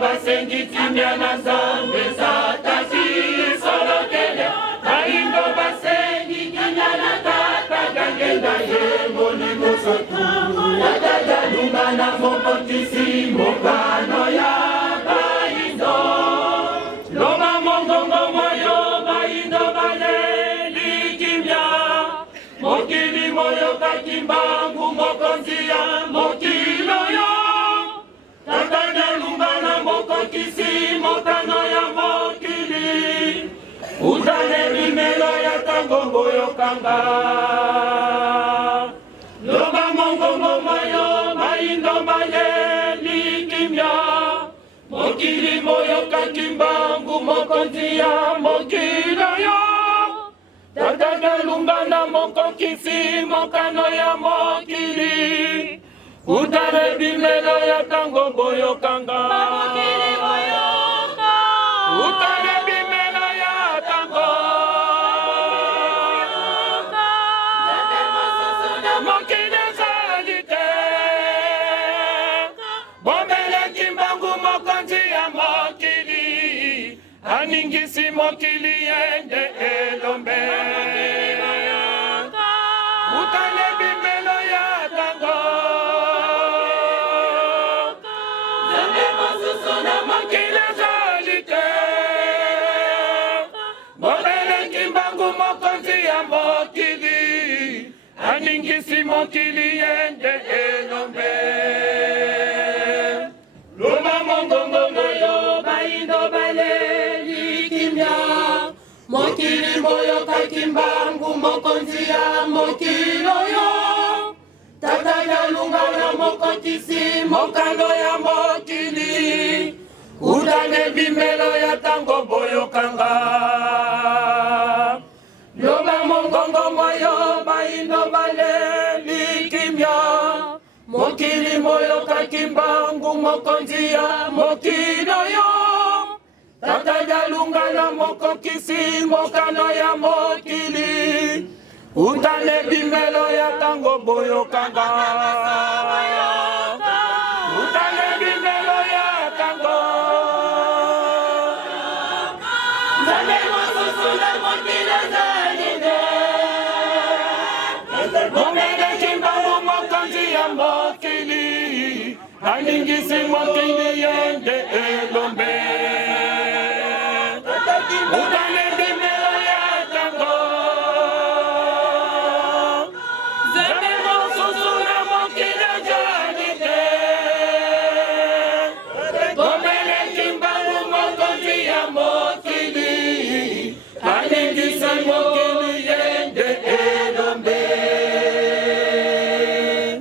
Basengi timya na zambe za taji solokele Baindo basengi timya na tata gangenda ye moni mosotu Yadada lunga na mokotisi mokano ya Baindo Loma mongongo moyo Baindo bale likimya Mokili moyo kakimbangu mokonzi ya mokilo yo Kisi mokano ya mokili Udane rimelo ya tangongo yokanga Loba mongongo mayo maindo maye likimya Mokili moyo kakimbangu mokonzi ya mokilo yo Tadane lungana moko kisi mokano ya mokili Udare bimelo ya tango boyo kanga Mokili boyo ka Udare bimelo ya tango Zete mosusuna mokili salite Bombele kimbangu mokonzi ya mokili Aningisi mokili yende elombe Mokili boyo ka Udare bimelo ya tango Aningisi mokili yende elombe Luma mongongo moyo Baindo bale likimya Mokili moyo kakimbangu mokonzi ya mokilo yo Tata ya lunga na mokotisi mokano ya mokili Udane bimelo ya tango boyo kanga Loba mongongo moyo Baindo bale likimya Mokili moyo kakimbangu mokonzi ya mokilo yo Tata ya lunga na mokokisi mokano ya mokili Udane bimelo ya tango boyo kanga Udane bimelo ya tango Zane mosusuna mokile zaline Mongele kimbangu mokonzi ya mokili Aningisi mokili yende elombe